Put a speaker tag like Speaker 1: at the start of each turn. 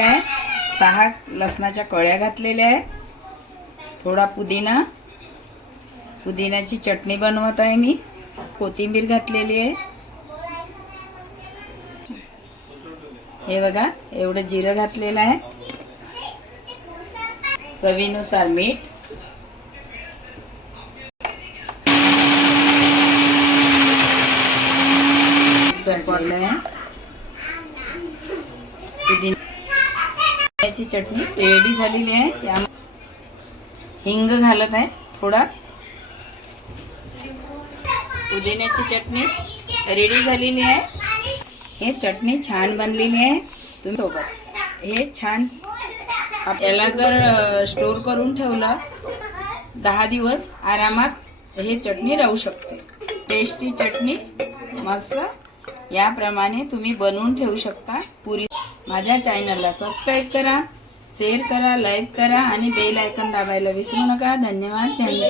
Speaker 1: आहे. सहा लसणाच्या कळ्या घातलेल्या आहे. थोडा पुदिना. पुदिन्याची चटणी बनवत आहे मी. कोथिंबीर घातलेली आहे. हे बघा एवढं जिरं घातलेलं आहे. चवीनुसार मीठ. सरपलेलं आहे. याची चटणी रेडी झालेली आहे. या हिंग घालत आहे थोडा. पुदिन्याची चटणी रेडी झालेली आहे. हे चटणी छान बनलेली आहे. तुम्ही सोबत. हे छान याला जर स्टोर करून ठेवलं दहा दिवस आरामात हे चटणी राहू शकते. टेस्टी चटणी मस्त. याप्रमाणे तुम्ही बनवून ठेवू शकता. पुरी माझ्या चॅनलला सबस्क्राईब करा शेअर करा लाईक करा आणि बेल आयकन दाबायला विसरू नका. धन्यवाद. थँक्यू